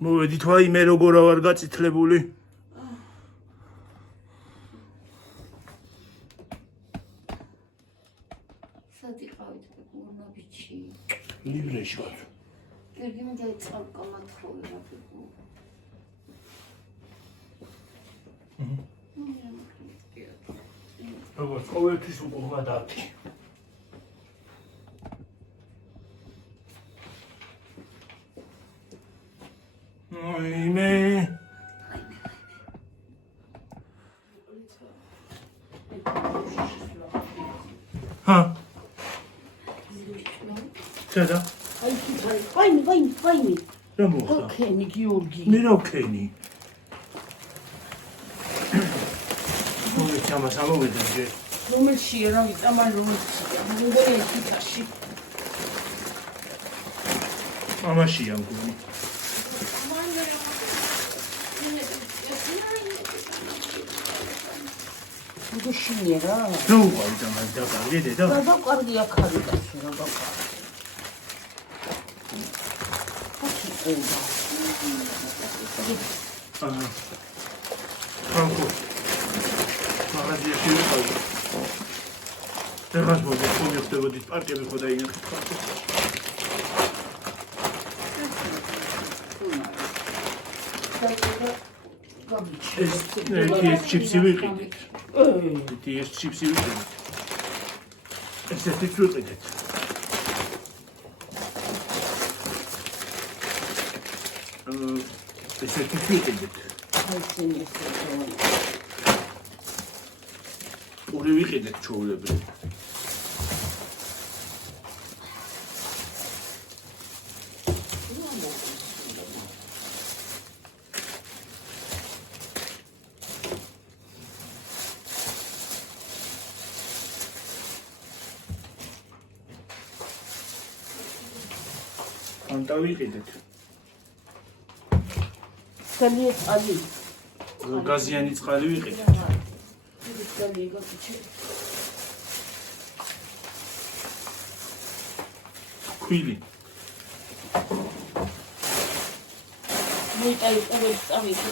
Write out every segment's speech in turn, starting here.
მოვედით ვაიმე როგორ ვარ გაწითლებული. სად იყავით გურნა ბიჭი? ლიბრეში ვარ. გერგი მე დაიწყალკა მათხოვე რა ფიქრო. როგორც ყოველთვის უყურმა დათი. ვაიმე. ჰა. ჩადა. ვაიმე. რა მოხდა? ოკეი, გიორგი. მე რა ოკეინი? მოიწამა სამოვედე. რომელშია რა ვიწამან რომელშია? მოგონი ეთიკაში. ამაშია მგონი. გუშინია რა. რა უყავი და მაგ დაკარგე დედა? და კარგი აქ არის კაცი რა დაკარგე. აჰა. ხანკო. მაგაზია შეიძლება. ეხას მოდი ხომი ხდებოდით პარკები ხო დაინახეთ ხანკო. ეს ჩიპსი ვიყიდეთ. ეს ჩიპსი ვიყიდეთ. ესეთი ვიყიდეთ. ესეთი ვიყიდეთ. ორი ვიყიდეთ ჩოულები. ანტა ვიყიდეთ. ძალიან წალი. გაზიანი წყალი ვიყიდეთ. ძალიან გაკიჩე. ქვილი. მე წავიდე წავიდე.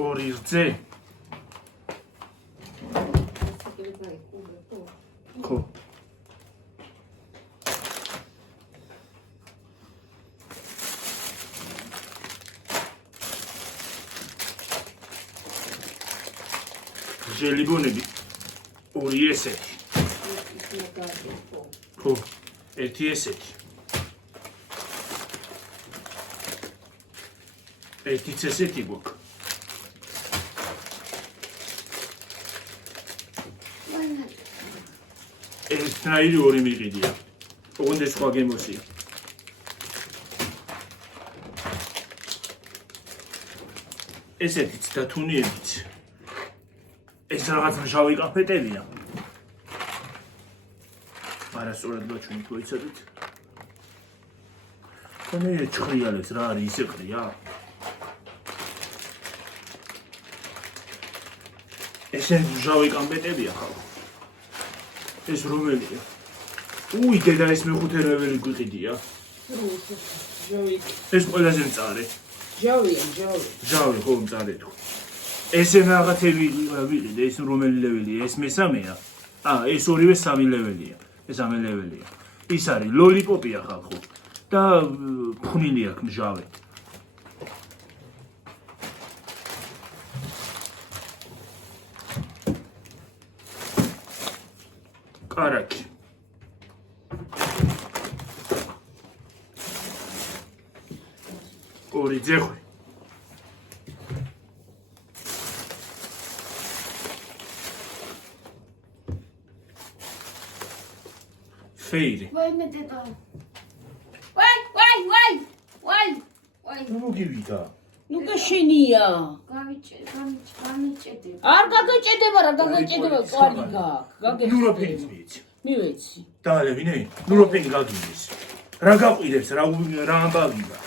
ორი რძე. ხო. ჟელიბონები ორი ესეთი. ხო, ერთი ესეთი. ერთიც ესეთი გვაქვს. ერთნაირი ორი მიყიდია. ოღონდ ეს სხვა გემოსია. ესეთიც და თუნიებიც. ეს რაღაც მჟავი კაფეტელია. არასწორად გაჩვენით მოიცადეთ. ხონე ჩხრიალებს რა არის ისე ყრია? ესე მჟავი კაფეტელია ხალხო. ეს რომელია? უი დედა ეს მეხუთე ლეველი გვიყიდია. ეს ყველაზე მწარე. ჟავი ხო მწარე თუ. ეს რაღაცები ვიყიდე, ეს რომელი ლეველია? ეს მესამეა. ეს ორივე სამი ლეველია. ეს ამე ლეველია. ის არის ლოლიპოპია ხალხო და ფხვნილი აქვს მჟავე. კარაკი. ორი ძეხვი. ფეირი. ვაიმე დედა. ვაი. ნუ მოგივიდა. ნუ გაშენია. გამიჭედება. არ გაგეჭედება, რა გაგეჭედება, კვალი გაქვს. ნუ რა ფენის ვიცი. მივეცი. დაალევინე, ნუ რა ფენი გაგიდეს. რა გაყვირებს, რა ამბავია.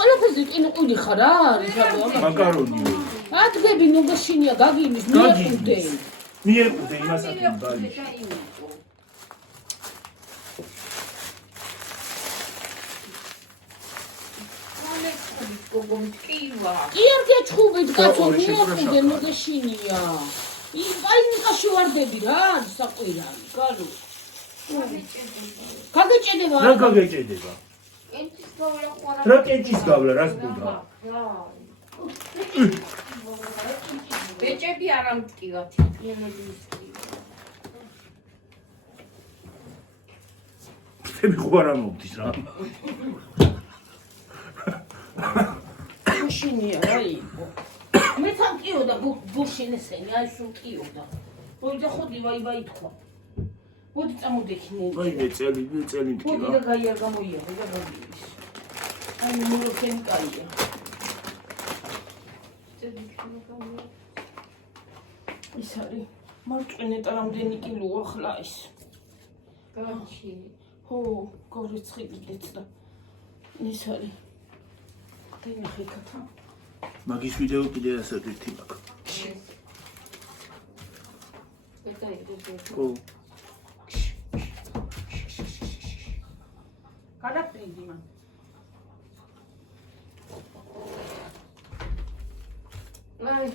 ყველაფერზე ყინყვილი ხარ რა არის აბა მაკარონი ადგები ნუგაშინია გაგიმის მიეყუდე მიეყუდე იმასაც ბალი კი არ გეჩხუბეთ კაცო მიეყუდე ნუგაშინია აი ნიკაში ვარდები რა საყვირალი გალო გაგეჭედება რა გაგეჭედება რა კენჭის გავლა რას ბუდა ბეჭები არ ამტკივათ იანების ფები ხوار ამოვდის რა ბუშინია რა იყო მე თან კიოდა ბუშინესენი აი სულ კიოდა მოიძა ხოდი ვაი თქვა მოდი წამოდექინე აი წელი მოდი მტკივა და გაიარ გამოიარე და გაგივის აი მუროფენი კაია ის არის მარწვენეტა რამდენი კილოა ახლა ის გაჩი ხო გორიცხიდეთ და ის არის დენახე კათა მაგის ვიდეო კიდე ასეთ ერთი მაქვს ხო გადაფრინდი მან აი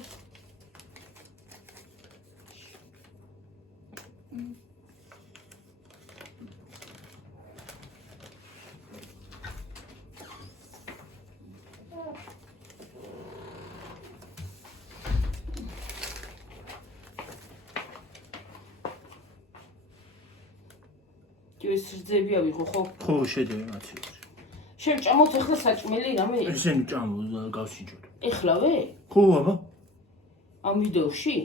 ეს რძები ავიღო ხო ხო შედევი მაცი შენ ჭამოთ ახლა საჭმელი რამე ესენი ჭამო გავსიჯოთ ეხლავე ხო აბა ამ ვიდეოში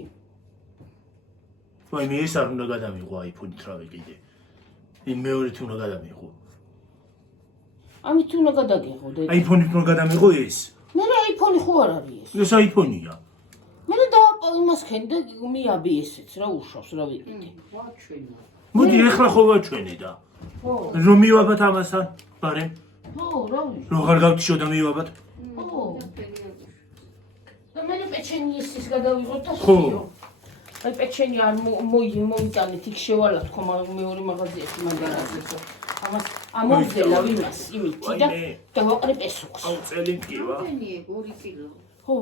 ვაი მე ეს არ უნდა გადამიღო აიფონით რავი კიდე იმ მეორეთ უნდა გადამიღო ამით უნდა გადაგიღო დედა აიფონით უნდა გადამიღო ეს მე რა აიფონი ხო არ არის ეს აიფონია მე და იმას ხენ და მიაბი ესეც რა უშავს რა ვიყიდე ვაჩვენა მოდი ეხლა ხო ვაჩვენე და ხო რომ მივაბათ ამასთან ბარემ ხო რა ვიცი რო ხარ გავთიშო და მივაბათ ხო და მე პეჩენი ის გადავიღოთ და ხო. აი პეჩენი არ მოიტანეთ იქ შევალა თქო მეორე მაღაზიაში მაგარაცო ამას ამოვძელა ვიმას იმითი და დავაყრე პესუქს აუ წელი მტკივა რამდენი 2 კილო ხო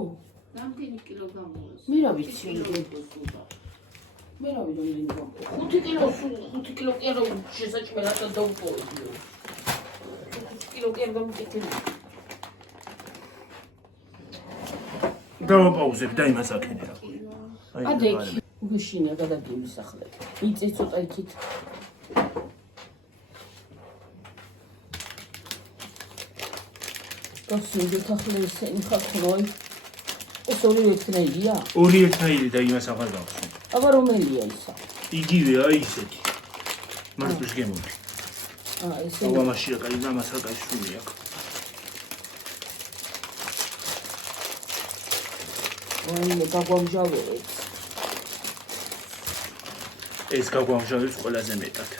რამდენი კილო გამოვა მე რა ვიცი მე რა ვიცი რამდენი გამოვა 5 კილო კი არა შესაჭმელად დავუპოვებიო 5 კილო კი არ გამიკეთებია დავაპაუზებ და იმას აქენე რა ადე იქ გუშინა გადაგიმის ახლა იწე ცოტა იქით გასინდეთ ახლა ესენი ხათროი ეს ორი ერთნაირია ორი ერთნაირი და იმას აღარ გავხსნი აბა რომელია ისა იგივეა ისეთი მართვის გემოდი ესე აუ ამაში რა კაი ამას რა კაი სული აქვს ვაიმე გაგვამჟავეთ ეს გაგვამჟავებს ყველაზე მეტად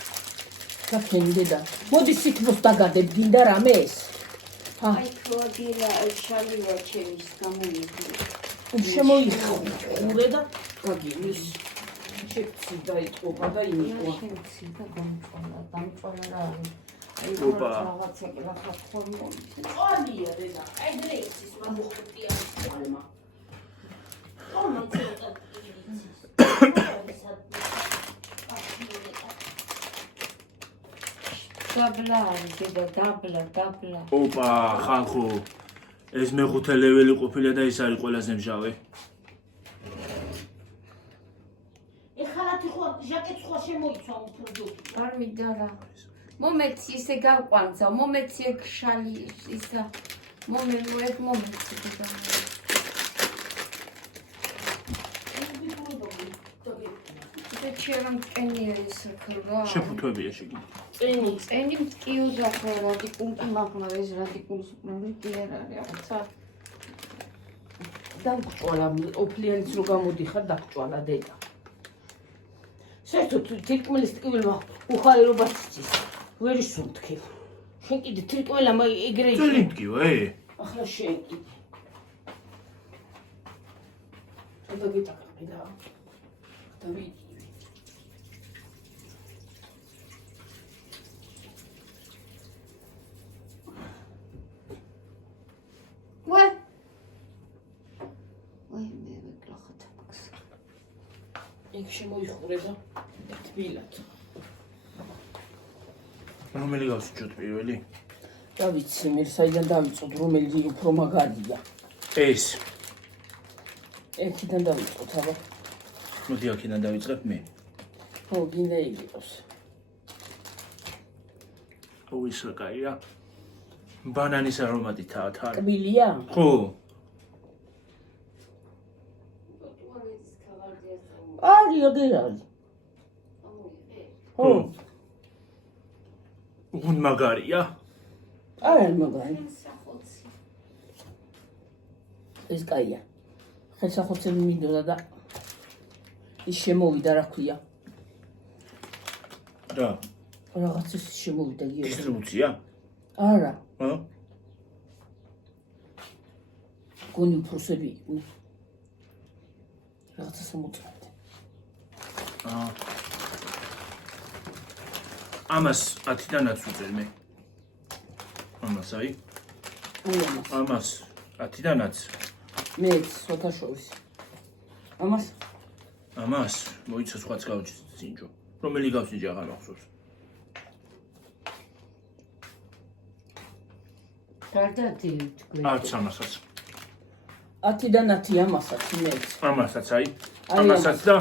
გაქენი დედა მოდი სითბოს დაგადებ გინდა რამე ეს აი ქლოდილა შალია ჩემის გამომიდი შემოიხურე და გაგივის შეცი დაიწყობა და იმიყვა შეცი და დამწვალა რა არის აი ოპა. რაღაცა რა ხომ ყვალია დედა აი დრეისის მამოხტია ყალმა დაბლა არის დედა დაბლა ოპა ხალხო ეს მეხუთე ლეველი ყოფილა და ეს არის ყველაზე მჟავე ეხალათი ხო ჟაკეტს ხო შემოიცვა უფრო არ მინდა რა მომეცი ისე გავყვანცა მომეცი ეგ შალი ისა მომეცი და ჩემ მტკენია ეს რა შეფუთვებია შეგიძლია წენი მტკიუდა ხო რადიკული მაგრამ ეს რადიკულის პრობლემა კი არ არის რაღაცა დაგჭვალა ოფლიანიც რო გამოდიხარ დაგჭვალა დედა საერთოდ თირკმელის ტკივილმა უხარერობას იცის ვერ ისუნთქებ შენ კიდე თირკმელა ეგრე წელი მტკივა ახლა შენ კი. ცოტა გიტაკრები და დავიდი. ვაი მე ვეკლახოთ აქვს. იქ შემოიხურება თბილად. რომელი გავსიჯოთ პირველი? და ვიცი, მე საიდან დავიწყოთ, რომელი უფრო მაგარია. ეს. ერთიდან დავიწყოთ, აბა. მოდი აქედან დავიწყებ მე. ხო, გინდა იგიყოს. ისა კაია. ბანანის არომატითაა თან. კბილია? ხო. არის, აგერ არის. ხო. უგუნ მაგარია. არ მაგარი. ეს კაია. ხელსახოცები მინდოდა და ის შემოვიდა, რა ქვია. რა? რაღაც ის შემოვიდა გიო. დისტრიბუცია? არა, ხო? გონი უფროსები იყვნენ. რაღაცა სამოწმე. ამას 10-დანაც უწერ მე. ამას აი. ამას 10-დანაც. მე სოთაშოვის. ამას მოიცა სხვაც გავჩინჯო. რომელი გავსინჯე აღარ მახსოვს. გარდადი არც ამასაც. 10-დან 10 ამასაც მე. ამასაც აი. ამასაც და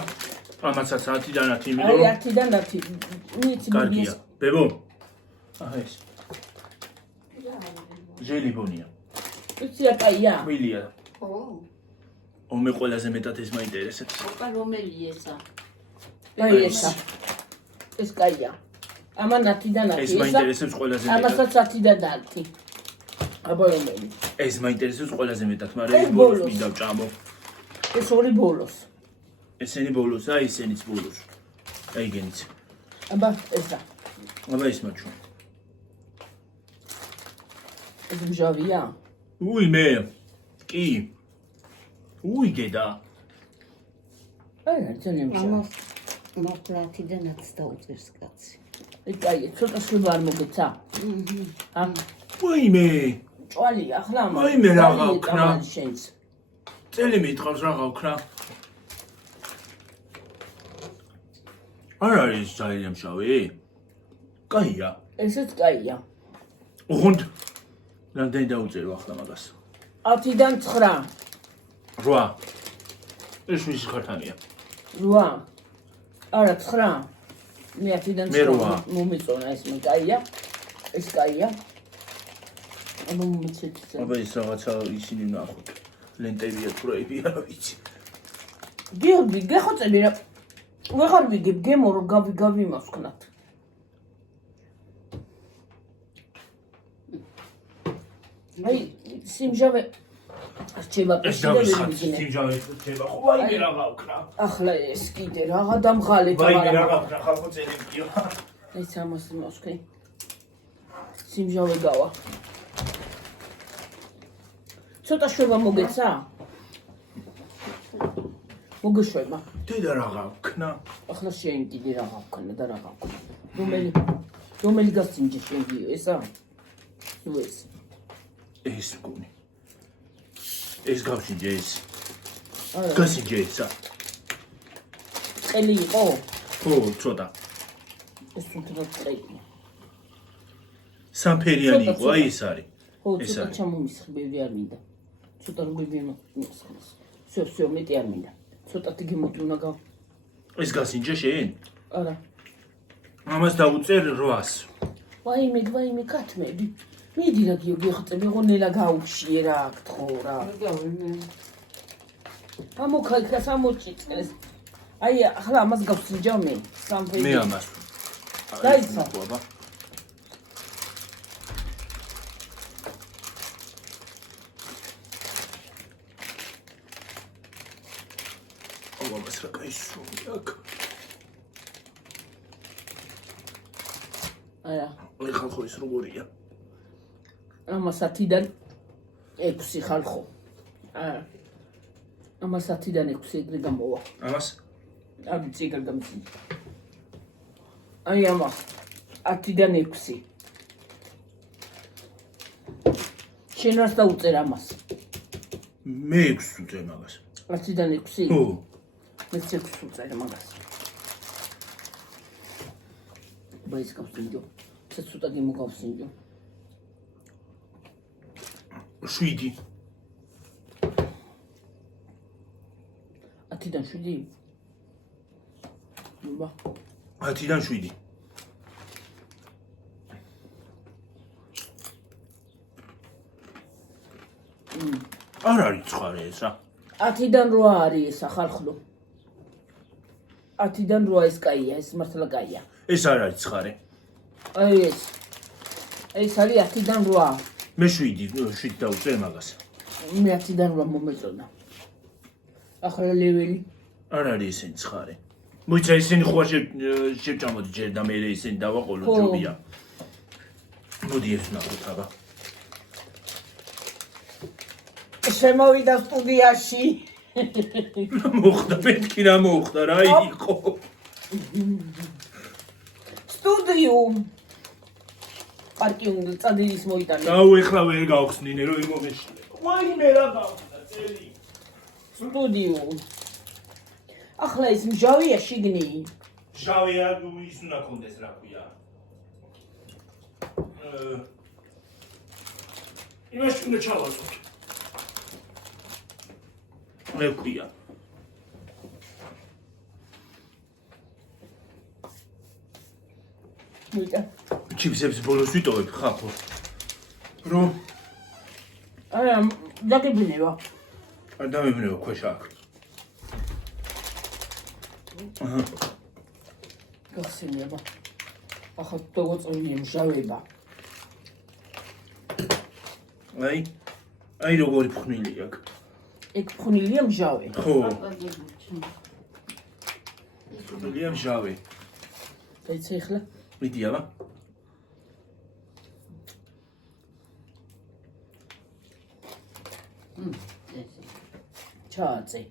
ამასაც 10-დან 10 იმიტომ. აი 10-დან 10. მიცი კარგია. ბებო. ეს. ჟელიბონია. იცი რა კაია? მილია. ო ომე ყველაზე მეტად ეს მაინტერესებს. ოპა რომელი ესა? აი ესა. ეს კაია. ამან 10-დან 10. ეს მაინტერესებს ყველაზე მეტად. ამასაც 10-დან 10. აბა რომელი? ეს მაინტერესებს ყველაზე მეტად, მაგრამ ეს ეს ბოლოს ბოლოს. მინდა ვჭამო. ეს ორი ბოლოს. ესენი ბოლოსა, ისენიც ბოლოს. აი გენიც. აბა ესა. აბა ის მაჩვენ. ეს მჟავია? უი მე. კი. უი დედა. აი ძალიან მჟავი. ამას მართლა 10-დან 10 დაუწევს კაცი. ეს კაია, ცოტა შვება არ მოგეცა? უი მე. ჭვალია, ახლა ამას. აი, მე რა გავქნა? შენს. წელი მითხრავს რა გავქნა. არ არის ძალიან მშავი? კაია. ესეც კაია. ოღონდ რამდენი დაუწერო ახლა მაგას? 10-დან 9. 8. ეს ვისი ხართანია? 8. არა 9. მე 10-დან მე 8. მომეწონა ეს მე კაია. ეს კაია. აბა მომეცეთ. აბა ის რაღაცა ისინი ნახოთ. ლენტებია თუ რაებია, რა ვიცი. გიორგი, გეხოცები რა. ვეღარ ვიგებ გემო რომ გავიმასკნათ. აი, სიმჟავე რჩება ეს პეში და დავისხათ, ვერ ვიგინე. სიმჟავე რჩება. ხო, აი მე რა გავქნა. ახლა ეს კიდე რაღა დამღალეთ. ვაი მე რა გავქნა, ხალხო წერებიო. ეს ამას მოსკი. სიმჟავე გავა. ცოტა შვება მოგეცა? მოგეშვება. დედა რა გავქნა? ახლა შენ კიდე რა გავქნა და რა გავქნა. რომელი გასინჯე შენ გიო, ესა? თუ ეს. ეს მგონი. ეს გავსინჯე ეს. არა. გასინჯე ესა. წელი იყო? ხო, ცოტა. ეს თუნდაც წელი. სამფერიანი იყო, აი ეს არის. ხო, ეს ცოტა არის. ჩამომისხბები არ მინდა. ცოტა რომ გიბიმოსხმოს. всё, მეტი არ მინდა. ცოტათი გემოდი უნდა გავ. ეს გასინჯე შენ? არა. ამას დაუწერ 800. ვაიმე კათმები. მიდი რა გიოღწები, ღონელა გაუჩიე რა, გთხოვ რა. ამოქაიქა სამოჭიწეს. აი, ახლა ამას გავსინჯავ მე. სამფერი. მე ამას. დაიცა. აბა. რა кай სული აქ. არა. აი ხალხო ის როგორია? ამას 10-დან 6 ხალხო. ამას 10-დან 6 ეგრე გამოვა. ამას არ ვიცი ეგრე გამწი. აი ამას 10-დან 6. შენ რას დაუწერ ამას? მე 6 უწერ მაგას. 10-დან 6? ხო. მე 6 უწერ მაგას. ბაის გავსინჯო. ცოტა გიმოგავსინჯო. 7. 10-დან 7? ნუბა. 10-დან 7. არ არის ცხარე ესა. 10-დან 8 არის ესა ხალხლო. 10-დან 8 ეს კაია, ეს მართლა კაია. ეს არ არის ცხარე. აი ეს. ეს არის 10-დან 8. მე 7 დაუწერ მაგას. მე 10-დან 8 მომეწონა. ახლა ლეველი. არ არის ესენი ცხარე. მოიცა ესენი ხო არ შევჭამოდი ჯერ და მე ესენი დავაყოლო ჯობია. მოდი ეს ნახოთ აბა. შემოვიდა სტუდიაში. მოხდა მეთქი რა მოხდა რა იყო. სტუდიუმ. პარკი უნდა წადილის მოიტანე. დაუ ეხლა ვერ გავხსნინე რომ იმომეშლე. ვაიმე რა გავხსნა წელი. სტუდიუმ. ახლა ის მჟავია შიგნი. შავია ის უნდა კონდეს რა ქვია. იმაში უნდა ჩავარდოთ. მე ქვია. მოიტა. ჩიფსებს ბოლოს ვიტოვებ ხახო. რომ აი დაგებინება. არ დამებნება ქვეშა აქ. გახსენება. ახლა დაგოწონია მჟავება. აი როგორი ფხნილი აქ. ეგ ფხნილია მჟავე. ხო. ფხნილია მჟავე. დაიცა ახლა. მიდი აბა. ჩააწე.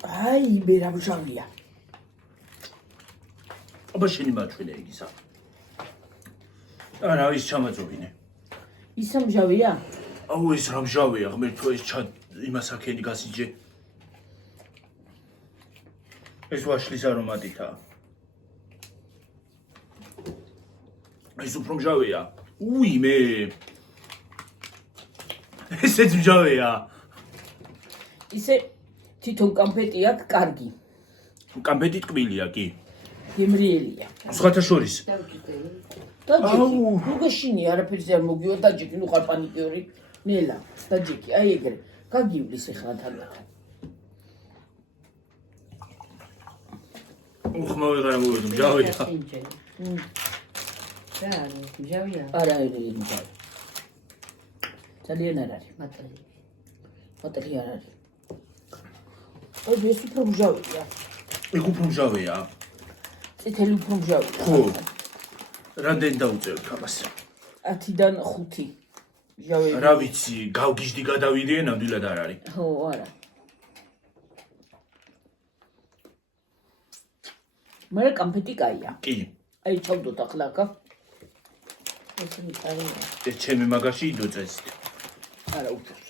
აი მე რა მჟავია. აბა შენი მაჩვენე იგისა. არა ის ჩამაწოვინე. ისა მჟავია? აუ ეს რა მჟავეა ღმერთო ეს იმას აქენი გასიჯე. ეს ვაშლის არომატითაა. ეს უფრო მჟავეა. უიმე. ესეც მჟავეა. ისე თვითონ კამფეტი აქვს კარგი. კამფეტი ტკბილია კი. გემრიელია. სხვათა შორის. დაჯექი. უგაშინი არაფერს არ მოგივა დაჯექი, ნუ ხარ პანიკიური. ნელა, დაჯექი, აი ეგრე. გაგივლის ახლა თანდათან. უხმა ვეღარ მოვედი მჟავეა. რა არის მჟავია? არა არის მჟავე. ძალიან არ არის. მატრი არ არის. აი ეს უფრო მჟავეა. ეგ უფრო მჟავეა. წითელი უფრო მჟავეა. ხო. რამდენი დაუწევთ ამას? 10-დან 5. მჟავე. რა ვიცი, გავგიჟდი გადავიდე, ნამდვილად არ არის. ხო, არა. მე კამფეტი კაია. კი. აი ჩავდოთ ახლა აქ. ეს მიწარია. ეს ჩემი მაგაში იდო წესით. არა უწევს.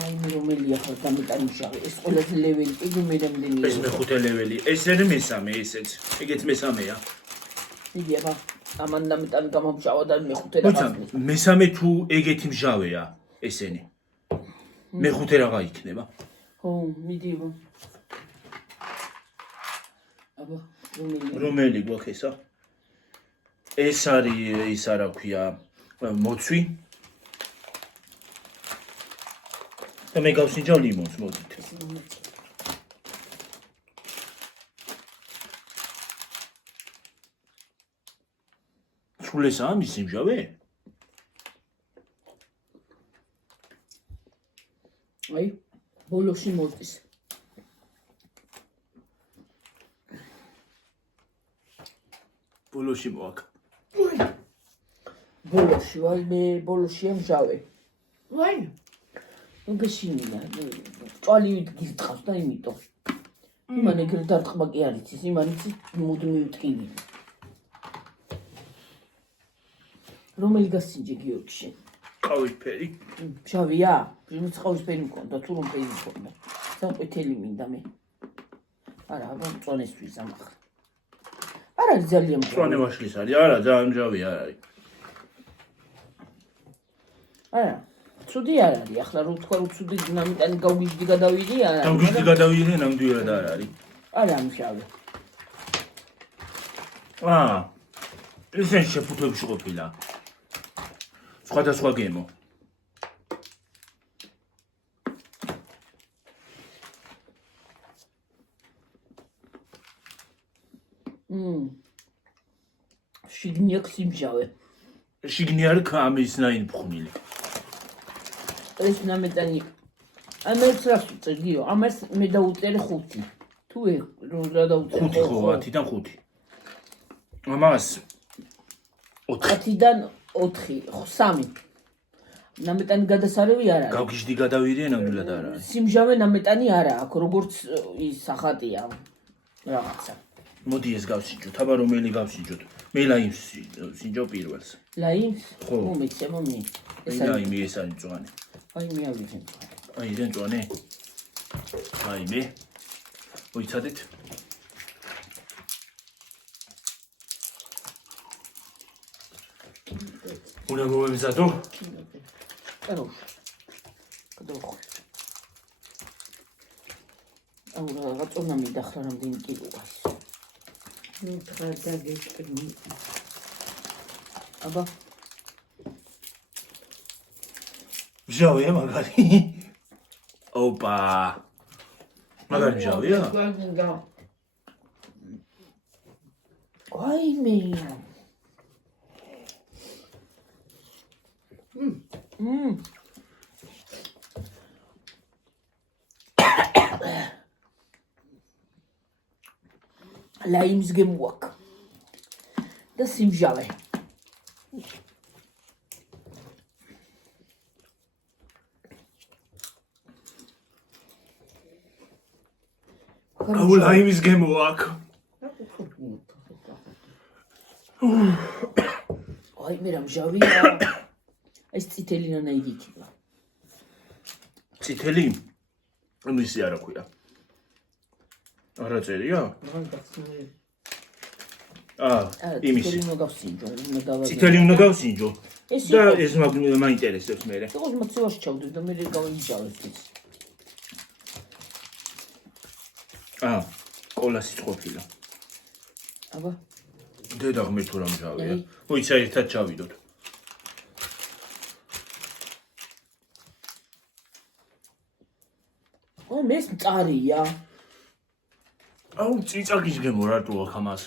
აი მე რომელია ხო დამიტანი მჟავე. ეს ყველაზე ლეველი, იგი მე რამდენია. ეს მეხუთე ლეველი. ეს არის მესამე ესეც. ეგეც მესამეა. იგი აბა ამან დამიტანი გამომჟავა და მეხუთე მოიცა, რაღაცა. მესამე თუ ეგეთი მჟავეა ესენი. მეხუთე რაღა იქნება. ხო, მიდი აბა. აბა, რომელი გვაქვს ესა? ეს არის ის არა ქვია მოცვი. და მე გავსინჯავ ლიმონს მოდით. სულესაა მისი მჟავე? აი, ბოლოში მოდის. ბოლოში მოაქ. ბოლოში ვაი მე ბოლოშია მჟავე. ვაი. მოგეშინია. ჭვალი გიწყავს და იმიტომ. იმან ეგრე დარტყმა კი არ იცის, იმან იცის მუდმივ ტკივილი. რომელი გასინჯე გიორგში? ყავისფერი. მჟავია? ვინც ყავისფერი მქონდა, თუ რომ ფერი მქონდა. სამყვითელი მინდა მე. არა, აბა მწვანეს ვიზამახ. არ არის ძალიან მწვანე ვაშლის არის, არა, ძალიან მჟავი არ არის. არა, ცუდი არ არის, ახლა რო თქვა რომ ცუდი ნამიტანი გავგიჟდი გადავიდი, არა. გავგიჟდი გადავიდი, ნამდვილად არ არის. არა მჟავე. ესენ შეფუთვებში ყოფილა. სხვადასხვა გემო. შიგნი აქვს იმჟავე. შიგნი არის ქამისნაირ ფხვნილი. ეს ნამეტანი ამას რა წეგიო, ამას მე დაუწერე 5. თუ რა დაუწერე 5 ხო, 10-დან 5. ამას 10-დან 4, 3. ნამეტანი გადასარევი არ არის. გავგიჟდი გადავიდი, ნამდვილად არ არის. სიმჟავე ნამეტანი არა აქვს, როგორც ის სახატია რაღაცა. მოდი ეს გავსინჯოთ, აბა რომელი გავსინჯოთ? მე ლაიმს სინჯო პირველს. ლაიმს? ხო. მომეცე მომი. ლაიმი ეს არის მწვანე. აი მე ავიღე. აი დენ მწვანე. აი მე. მოიცადეთ. უნდა მოვემზადო? აუ. გადავხო. აუ რაღაცა მიდახრა რამდენი კილოა. ხარ დაგეჭრნი. აბა მჟავია მაგარი. ოპა. მაგარი მჟავია? აი მე. ლაიმს გემუაკ და სიმჟავე. აუ ლაიმის გემო აქ. აი მე რა მჟავია. ეს წითელი ნანაიდი იქნება. წითელი? მისი არა ქვია. არა წერია? იმისი. წითელი უნდა გავსინჯო, უნდა დავაგე. წითელი უნდა გავსინჯო. და ეს მაინტერესებს მე. თქოს მოცივაში ჩავდებ და მე გავიმჟავებ ის. კოლასი ყოფილა. აბა. დედა ღმერ თუ რა მჟავია. მოიცა ერთად ჩავიდოთ. ეს მწარია. აუ წიწაკის გემო რატო აქ ამას?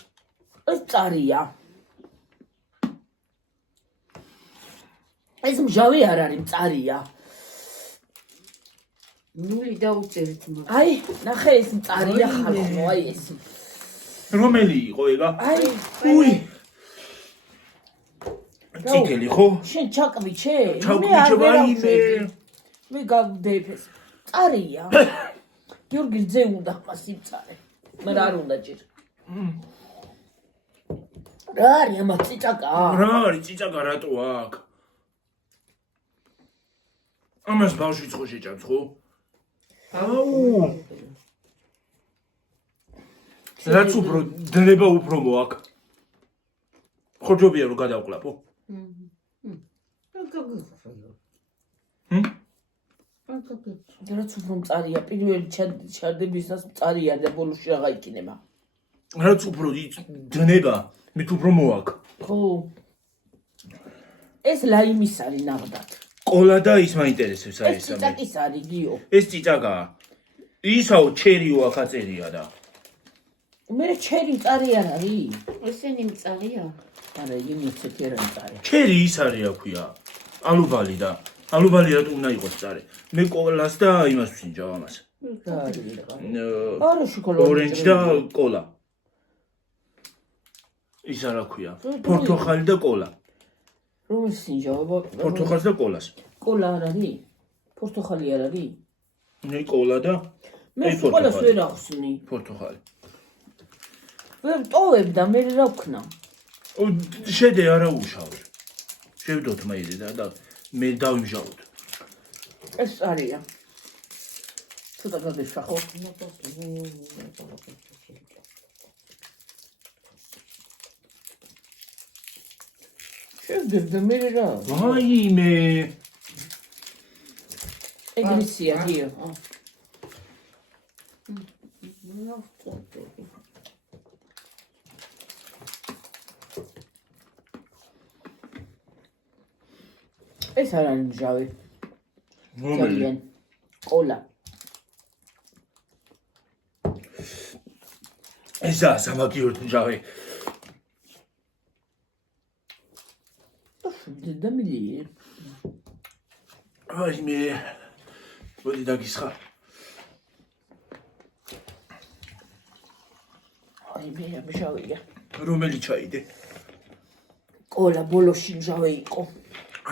ეს მწარია. ეს მჟავი არ არის მწარია. ნული დაუწერეთ მაგ. აი, ნახე ეს მწარია ხალხო, აი ეს. რომელი იყო ეგა? აი, უი. წიგელი ხო? შენ ჩაკვიჩე? ჩაკვიჩე ვაიმე. მე გავდეფეს. მწარია. გიორგი ძე უნდა ხმას იმწარე. მე არ უნდა ჯერ. რა არის ამა წიწაკა? რა არის წიწაკა რატო აქ? ამას ბავშვიც ხო შეჭამს ხო? აუ. რაც უფრო დრება უფრო მოაქ. ხოჯობია რომ გადავყლაპო. რაც უფრო მწარია, პირველი ჩარდებისას მწარია და ბოლოში რაღა იქნება. რაც უფრო დნება, მით უფრო მოაქ. ხო. ეს ლაიმის არის ნაღდად. ყოლა და ის მაინტერესებს აი ეს წიწაკის არის გიო. ეს წიწაკაა. ისაო ჩერიო აქ აწერია და. მე ჩერი მწარი არ არის. ესენი მწარია? არა, იმის ცეთერა მწარი. ჩერი ის არის აქვია. ალუბალი და ალუბალი რატო უნდა იყოს მწარი? მე ყოლას და იმას ვსინჯავ ამას. არა, შოკოლადი. ორენჯი და ყოლა. ის არა ქვია. პორტოხალი და კოლა. რომის სინჯავა? პორტოხალს და კოლას. კოლა არ არის? პორტოხალი არ არის? ნე კოლა და მე კოლას ვერ ახსნი. პორტოხალი. ვერ ტოვებ და მე რა ვქნა? შედე არა უშავე. შევდოთ მაიზე და მე დავიმჟავოთ. ეს არია. ცოტა გადაშახო. შევდებ მე რა? ვაიმე. ეგრესია გიო. ეს არ არის მჟავი. ძალიან. კოლა. ესაა სამაგიეროდ მჟავე. დედამილი. ვაიმე. მოდი დაგისხა. აი მე მჟავია. რომელი ჩაიდე? კოლა ბოლოში მჟავე იყო.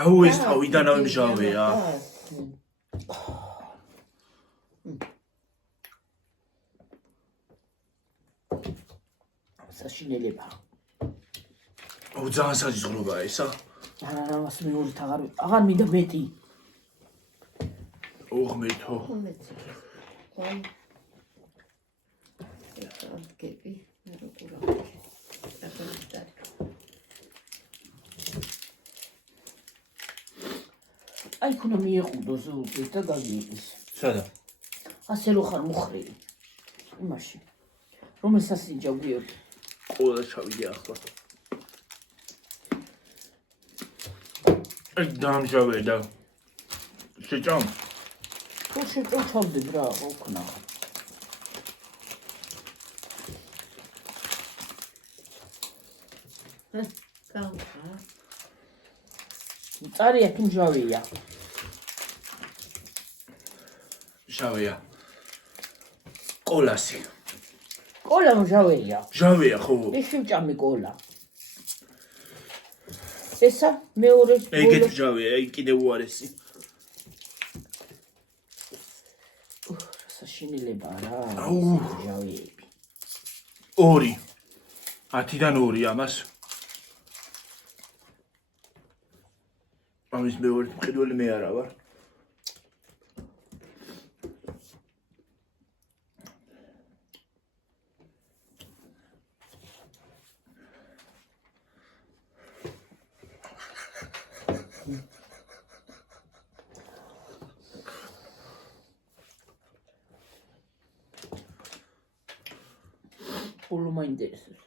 აუ ეს თავიდანავე მჟავეა. საშინელება. აუ ძალიან საზღვრობაა ესა. არა, მას მეორით აღარ მინდა მეტი. ოღმეთო. აი ქონა მიეყუდო ზუსტად და გაგიიყის. სადა? ასე რო ხარ მუხრილი. იმაში. რომელ სასინჯა გიო? ყოლა ჩავიდე ახლა. აი დამჟავე და შეჭამ. თუ შეჭავდებ რა, ოქნა. წარია თუ მჟავია. მჟავეა. კოლასი. კოლა მჟავია. მჟავეა ხო? ეს შევჭამე კოლა. ესა მეორე ეგეთ მჟავეა, აი კიდე უარესი. საშინელება რა. აუ. მჟავეები. 2. 10-დან 2 ამას. ამის მეორე მყიდველი მე არა ვარ. Όλο მაინტერესებს.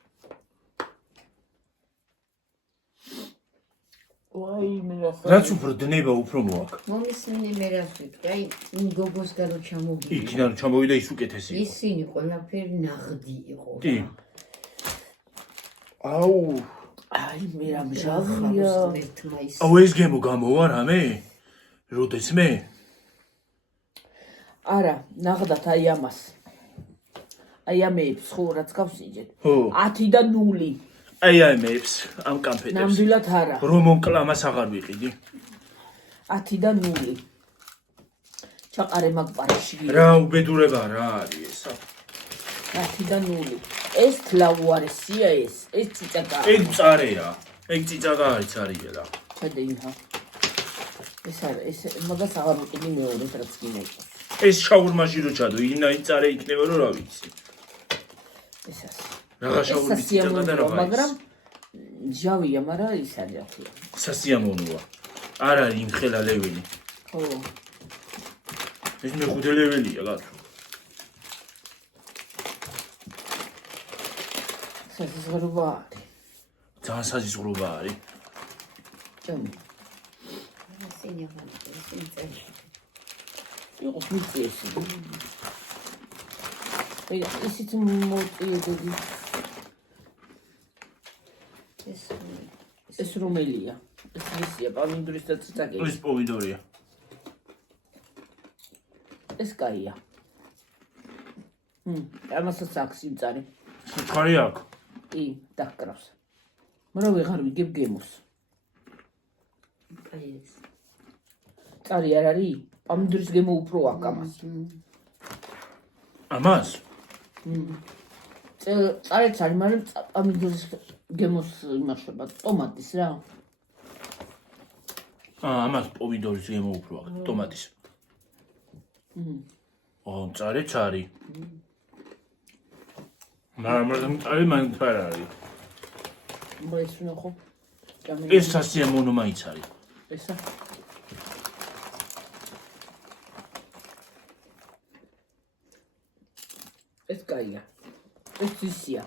აი მე რა რაც უფრო დნება უფრო მოაქვს. მომისმენი მე რა ვიტყვი, აი გოგოს გარო ჩამოვიდა. იქიდან ჩამოვიდა ის უკეთესი. ისინი ყველაფერი ნაღდი იყო. კი. აუ. აი მე რა მჟავია. აუ ეს გემო გამოვა რამე? როდეს მე? არა, ნაღდათ აი ამას. აი ამებს ხო რაც გავსინჯეთ. 10-დან 0. აი ამებს, ამ კამფეტებს. ნამდვილად არა. რომ მომკლამას აღარ ვიყიდი. 10-დან 0. ჩაყარე მაგპარაში. რა უბედურება რა არის ესა? 10-დან 0. ეს თლავუარესია ეს ციცაკაა. ეგ მწარეა. ეგ ციცაკა არის არიელა. ჩადე იმა. ეს არა, ეს მაგას აღარ ვიყიდი მეორედ რაც გინდა. ეს შაურმაში რო ჩადო, ინაი წარე იქნება რომ რა ვიცი. ეს ასე. რაღა შაურმის ციცაკა და რა. მაგრამ ჯავია, მაგრამ ის არის ახლა. სასიამოვნოა. არ არის იმხელა ლეველი. ხო. ეს მეხუთე ლეველია გათო. საზღვრობა. ძალიან საზღვრობა არის. ჭამი. ისინი აღარ ისინი წერს. იყო მიწესი. აი ისიც მოწიებდი. ეს რომელია? ეს ისია პავინდურის და ციტაკი. ეს პოვიდორია. ეს კაია. ამასაც აქვს იმწარი. სიცხარე აქვს. კი, დაკრავს. მაგრამ ვეღარ ვიგებ გემოს. აი ეს. წარი არ არის? პამიდორის გემო უფრო აქვს ამას. ამას? წარიც არის, მაგრამ პამიდორის გემოს იმახშება ტომატის რა. ამას პომიდორის გემო უფრო აქვს, ტომატის. წარიც არის. მაგრამ წარი მაინც არ არის. ეს ნახო. ეს სასიამოვნო მაინც არის. ესა. ეს კაია. ეს ისია.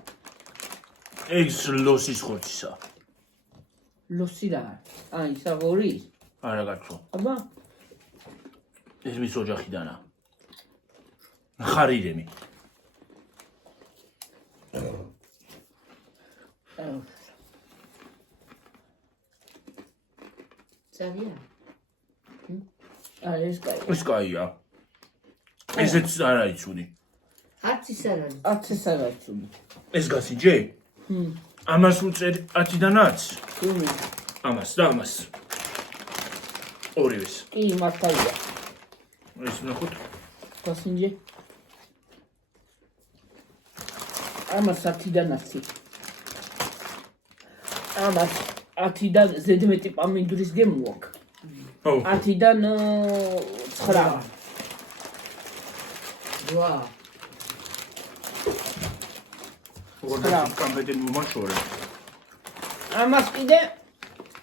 ეს ლოსის ხორცისა. ლოსი რა? ისა ღორი? არა გაცო. აბა. ეს მის ოჯახიდანა. ხარირემი. წარია. ეს კაია. ეს კაია. ესეც არ არის ცუდი. არც ის არ არის. არც ეს არ არის ცუდი. ეს გასინჯე? ამას უწერ 10-დან 10? რომელი? ამას და ამას. ორივეს. კი, მართალია. ეს ნახოთ. გასინჯე. ამას 10-დან 10. ამას 10-დან ზედმეტი პამიდურის გემო აქვს. 10-დან 9. ვა. ორდა კამპეტენ მომაშორე. ამას კიდე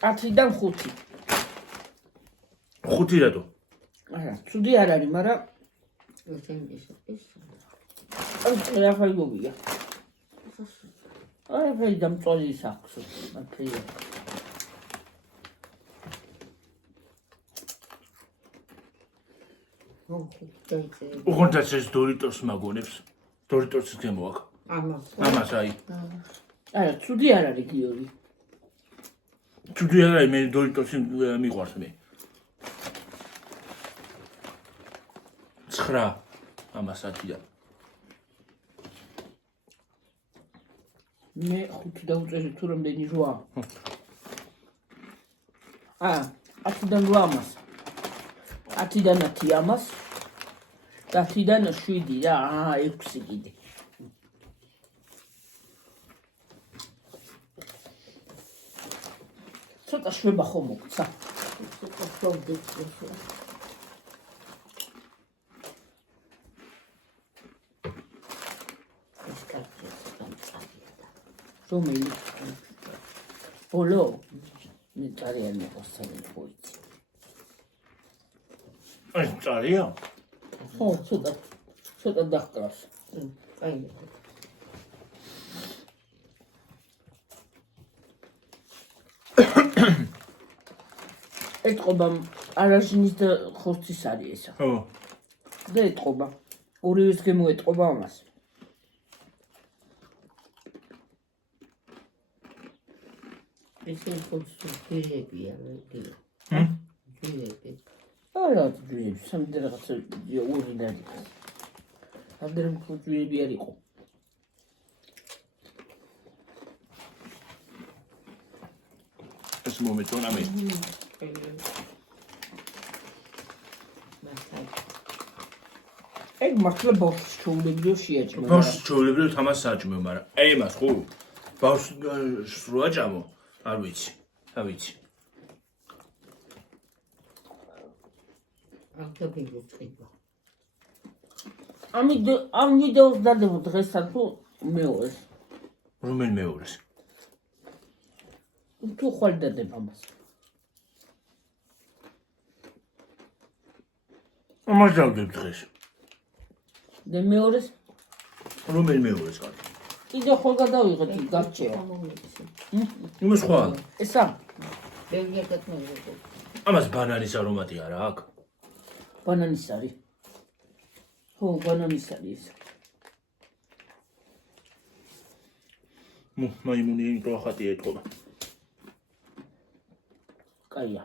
10-დან 5. 5 რატო? არა, ცუდი არ არის, მაგრამ რაფერი გოგია. რაფერი დამწოლის აქვს. რაფერი. უღონდაც ეს დორიტოს მაგონებს. დორიტოს გემო აქვს. ამას აი. არა, ცუდი არ არის გიორი. ცუდი არ არის, მე დორიტოსი მიყვარს მე. 9 ამას 10-დან. მე 5 დავწერე თუ რამდენი 8. 10-დან 8 ამას. 10-დან 10 ამას. 10-დან 7 რა, 6 კიდე. ცოტა შვება ხომ მოგცა. რომელი? ბოლო? მე წარი არ მიყოსწავე ხოიცი. აი, წარია? ხო, ცოტა დახტავს. აი. ეთყობა არაჟინის და ხორცის არის ესა. ხო. და ეთყობა. ორივეს გემო ეთყობა ამას. ესე ხორცია, გირი. გირი. არა, გირი, სამდე რაღაცა ორი დარი. ამდენ ხორცები არ იყო. ეს მომეწონა მე. ეგ მართლა ბავშვს ჩაულებრივ შეაჭმო. ბავშვს ჩაულებრივ თამას საჭმევ, მაგრამ ემას ხო? ბავშვს რო აჭამო? არ ვიცი. არ ვიცი. ამ ვიდეოს დადებო დღესთან თუ მეორეს? რომელ მეორეს? თუ ხვალ დადებ ამას. ამას დავდებ დღეს. და მეორეს? რომელ მეორეს კარგი? კიდე ხო გადავიღეთ ის გარჩევა. იმას ხვალ. ესა? ამას ბანანის არომატი არა აქვს? ბანანის არის. ხო, ბანანის არის. მაიმუნი რო ახატი ეთყობა. კაია.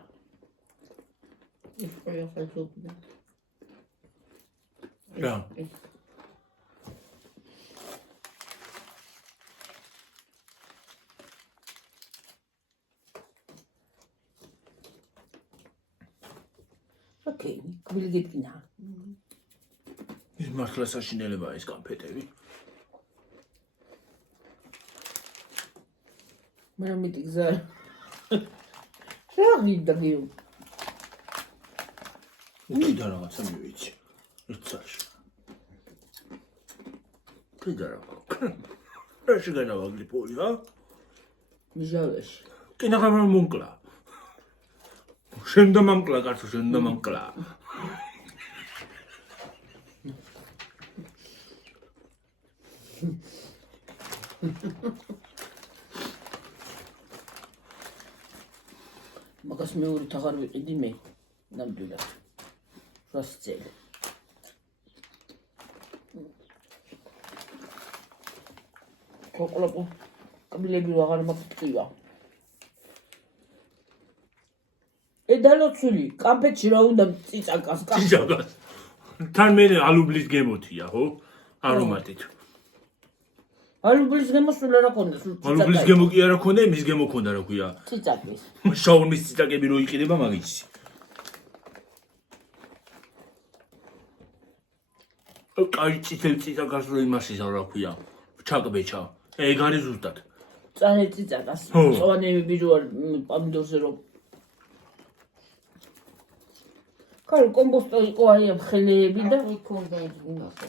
ის ყველა ხალხობდა. რა? ოკეი, კვილი გეტკინა. ის მართლა საშინელებაა ეს კანფეტები. მე მიტიგზა. შეაღიდა გიო. უკიდა რაღაცა მივიცი. იცაში. კიდე რაღაცა. რაში განავაგლი პოლი, ა? მიჟავეში. კინაღამ მომკლა. შენდა მომკლა, კაცო, შენდა მომკლა. მაგას მეორე თაღარ ვიყიდი მე. ნამდვილად. 800 წელი. კოკლოპო კბილები აღარ მოგწია. ედალოცული, კამფეტში რა უნდა წიწაკას, წიწაკას. თან მე ალუბლის გემოთია, ხო? არომატით. ალუბლის გემოსულა რა ქონდა? ალუბლის გემო კი არა ქონდა, მის გემო ქონდა რა ქვია. წიწაკის. შაურმის წიწაკები რო იყიდება მაგიცი. კაი წითელ წიწაკას რო იმაშიზა რა ქვია. ჩაკბეჩა. ეგ არის ზუსტად. წარე წიწაკას. წოვანები რო არ პამიდორზე რო. კაი კომბოსტო იყო აი ამ ხელეები და იქონდა იმასო.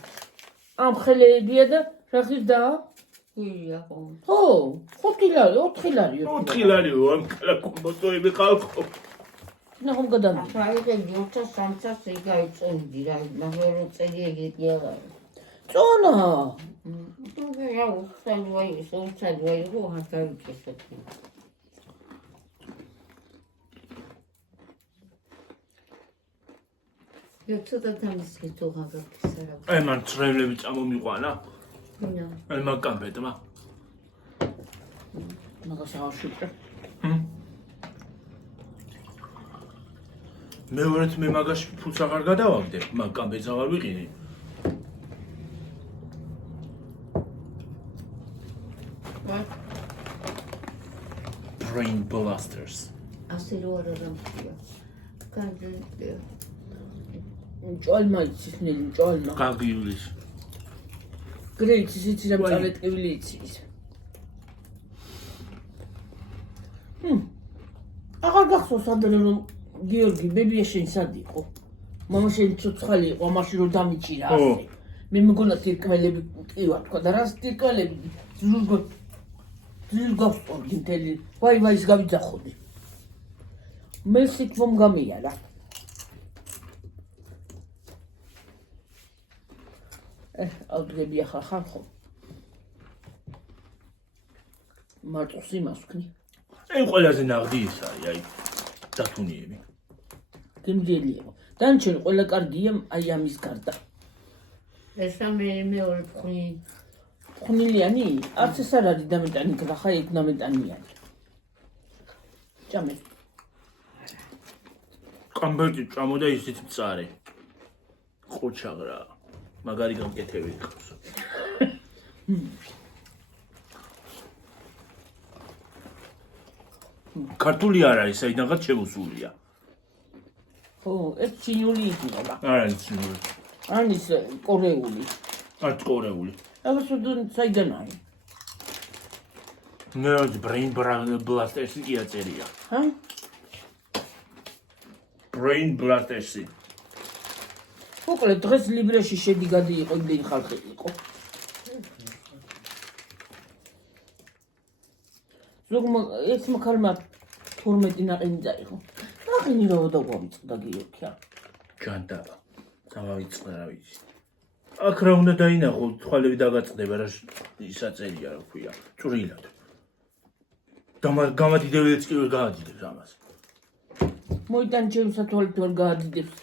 ამ ხელეებია და რა ხირდა? ია ხო. ო, 5 ლარი, 4 ლარი. 4 ლარიო ამ კომბოსტოები ხალხო. ნახომ გადამი. რაიგები 200-300 ეგაიწონდი რა, მაგრამ რო წელი ეგეთი აღარ. წონა. თუ რა უცხოა ის უცხოა რო არ გავიქესოთ. Я ცოტა დამისხი თუ გაგაქცერა. აი მან წრევლები წამომიყვანა. ვინა? აი მაგ კანფეტმა. მაგას აღშვიტე. მეორეთ მე მაგაში ფულს აღარ გადავაგდებ, მაგ კანფეტს აღარ ვიყინე. Brain blasters. ასე რო არ ამხია. განძია. ჭოლმა იცის ნელი ჭოლმა. გაგიulis. გრეიცის იცი რა წარეტკივილი იცის. აღარ გახსოვს ადრე რომ გიორგი ბებია შენ სად იყო? მამა შენ ცოცხალი იყო, მაშინ რომ დამიჭირა ასე. მე მგონა თირკმელები კი ვარ თქო და რას თირკმელები ზურგავსწორდი მთელი. ვაი ის გავიძახოდი. მე სიტყვამ გამიარა. ალგები ახლა ხარხო. მარტოს იმას ვქნი. აი ყველაზე ნაღდი ის არის, აი დათუნიები. გემდიელია. დანჩენ ყველა კარგია, აი ამის გარდა. ეს მეორე ფხვნილი. ფხვნილიანი? არც ეს არ არის დამეტანი გრახა, ეგ დამეტანიანი. ჭამე. კამბერტი ჭამოდა ისიც მწარე. ყოჩაღრა. მაგარი გამკეთები ყავს. ქართული არ არის, საიდანღაც შემოსულია. ხო, ეს ჩინური იქნება. არ არის ჩინური. არის კორეული. არც კორეული. აბა საიდან არის? ნერვს brain blasters კი აწერია. ჰა? brain blasters. მოკლედ დღეს ლიბრეში შედიგადი იყო, იმდენი ხალხი იყო. ზოგმა ეს მაქალმა 12 ნაყინი დაიღო. ნაყინი რა დავავიწყდა გიორგია. ჯანდაბა. დავავიწყდა რა ვიცი. აქ რა უნდა დაინახო, თვალები დაგაწყდება რა ისაწერია რა ქვია, წვრილად. გამადიდებელიც კი ვერ გაადიდებს ამას. მოიტან ჩემს სათვალით ვერ გაადიდებს.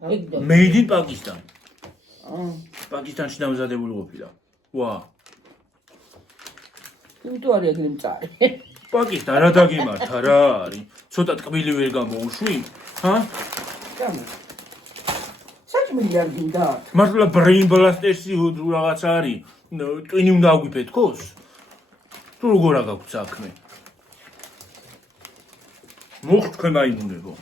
Made in Pakistan. პაკისტანში დამზადებული ყოფილა. ვა. იმიტომ არის ეგრე მწარე. პაკისტანი რა დაგიმართა რა არის? ცოტა ტკბილი ვერ გამოუშვი? ჰა? გამო. საჭმელი არ გინდა? მართლა brain blasters-ი რაღაც არის. ტვინი უნდა აგვიფეთქოს? თუ როგორ აგაქვთ საქმე? მოხ თქვენ აიმუნებო.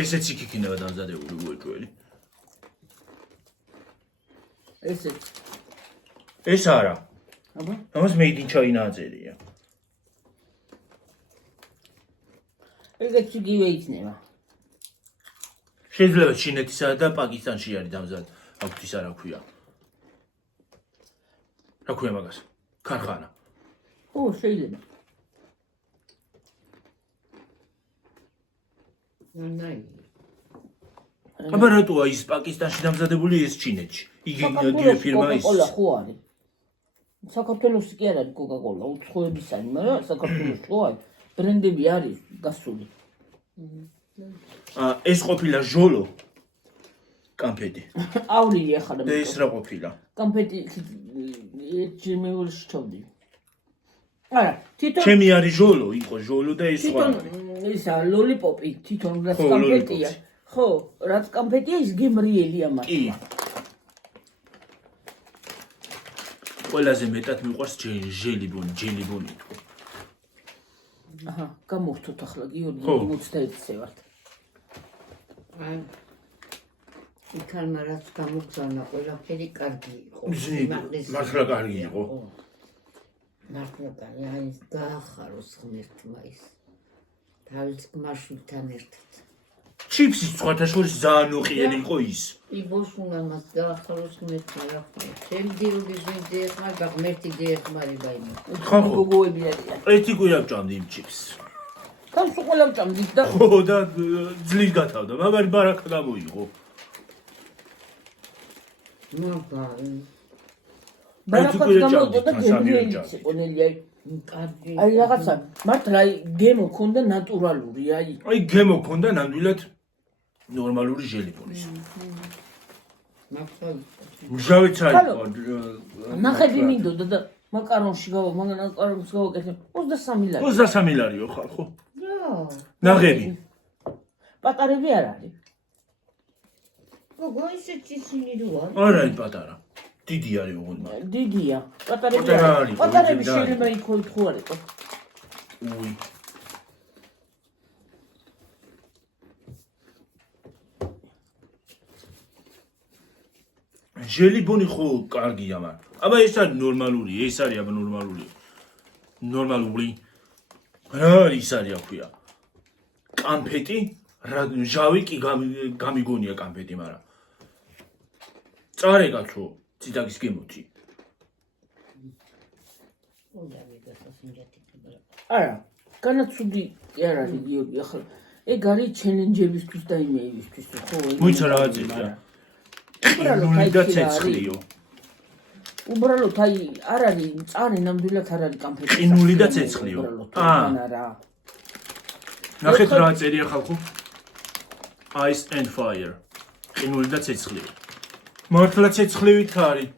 ესეც იქიქინება დამზადებული უეჭველი. ეს არა. აბა. ამას made in China აწერია. ეგეც იგივე იქნება. შეიძლება ჩინეთისა და პაკისტანში არის დამზადებული. აქვთ ის არა ქვია. რა ქვია მაგას? ქარხანა. ო, შეიძლება. აბა რატოა ის პაკისტანში დამზადებული ეს ჩინეთში? იგივე ფირმა ის. კოკა-კოლა ხო არის? საქართველოსი კი არ არის კოკა-კოლა, უცხოებისანი, მაგრამ საქართველოში ხო არის? ბრენდები არის გასული. ეს ყოფილა ჟოლო კამფეტი. ავრილი ახლა. და ეს რა ყოფილა? კამფეტი ჯიმეულში ჩავდი. არა, თვითონ ჩემი არის ჟოლო, იყო ჟოლო და ეს სხვა. თვითონ ისა ლოლიპოპი თვითონ რაც კამფეტია. ხო, რაც კამფეტია ის გემრიელია მართლა. კი. ყველაზე მეტად მიყვარს ჟელიბონი თქო. აჰა, გამოვთოთ ახლა გიორგი 61-ზე ვართ. იქალმა რაც გამოგზავნა ყველაფერი კარგი იყო. მართლა კარგი იყო. მართლა კარგი, აი გაახაროს ღმერთმა ის. თავის გმაშვილთან ერთად. ჩიფსის სხვათა შორის ძალიან უყიერი იყო ის. იბოსუნა მას გაახაროს ღმერთმა რა ხარ. შემდიური ზინდე ხარ და ღმერთი დიეხმარი ბაიმა. გოგოები არიან. ერთი კვირა ვჭამდი იმ ჩიფს. თან სულ ყველა ვჭამდით და ხო და ძლივ გათავდა, მაგარი ბარაკა გამოიღო. ბარაკაც გამოვიდა და გემრიელი სიყონელი აი. კარგი. აი რაღაცა, მართლა აი გემო ქონდა ნატურალური, აი. აი გემო ქონდა ნამდვილად ნორმალური ჟელიბონის. მჟავეც აიყო. ნახები მინდოდა და მაკარონში მაკარონს გავაკეთე 23 ლარი. 23 ლარიო ხალხო. რა. ნაღები. პატარები არ არის. გოგო ისეთი ისინი რო არის. არა ის პატარა. დიდი არის უღონმა. დიდია. პატარები პატარა არის. არის, პატარები დიდი შეიძლება იქო ხო არ იყო. უი. ჟელიბონი ხო კარგია, მაგრამ აბა ეს არის ნორმალური, ეს არის აბა ნორმალური. ნორმალური. რა ის არის აქვია? კამფეტი, ჟავი კი გამიგონია კამფეტი, მაგრამ წარე კაცო, ციტაკის გემოთი. არა, განაცუდი არ არის გიორგი ახლა. ეგ არის ჩელენჯებისთვის და იმეებისთვის ხო? მოიცა რა აწერია? ნული და ცეცხლიო. უბრალოდ აი არ არის წარი ნამდვილად არ არის კამფეტი. ყინული და ცეცხლიო. არა. ნახეთ რა აწერია ხალხო? Ice and fire. ყინული და ცეცხლიო. მართლა ცეცხლივით არის.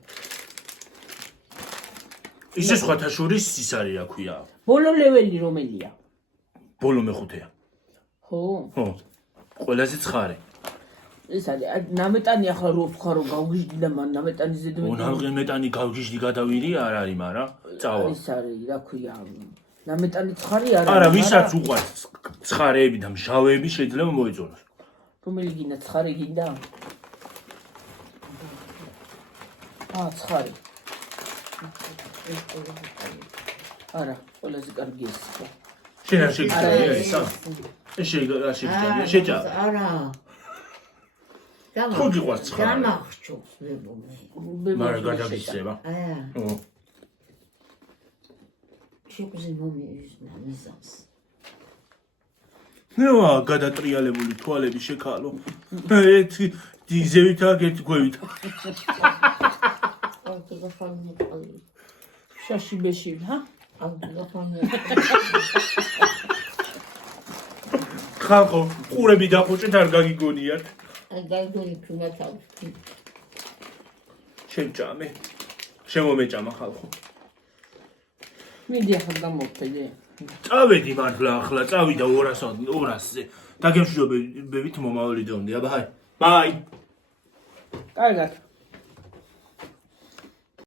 ისე სხვათა შორის ის არის რა ქვია? ბოლო ლეველი რომელია? ბოლო მეხუთეა. ხო. ხო. ყველაზე ცხარე. ეს არის ნამეტანი ახლა რო ვთქვა რომ გავგიჟდი და მან ნამეტანი ზედმეტი. ნამეტანი გავგიჟდი გადავირი არ არის, მაგრამ წავა. ის არის რა ქვია? ნამეტანი ცხარი არ არის. არა, ვისაც უყვარს ცხარეები და მჟავეები შეიძლება მოეწონოს. რომელი გინდა ცხარი გინდა? ცხარი. არა, ყველაზე კარგი ეს ხო. შენ არ შეგიძლია ისა? ეს შეგიძლია შეჭა. არა. ხო გიყვარს ცხარე. დამახჩობს მეგობი. მაგრამ გადაგისება. აა. ო. შეგვიძლია მომიზნა მიზანს. ნუ გადატრიალებული თვალები შეკალო. ერთი დიზევით აქ ერთი გვევით. შაში ბეში, ჰა? ხალხო, ყურები დახუჭეთ არ გაგიგონიათ. აი გაიგონი თუნდაც. შემჭამე. შემომეჭამა ხალხო. მიდი ახლა გამოვხდე. წავედი მართლა ახლა, წავიდა 200-ზე. დაგემშვიდობებით მომავალი დონე. აბა, ბაი. კარგად.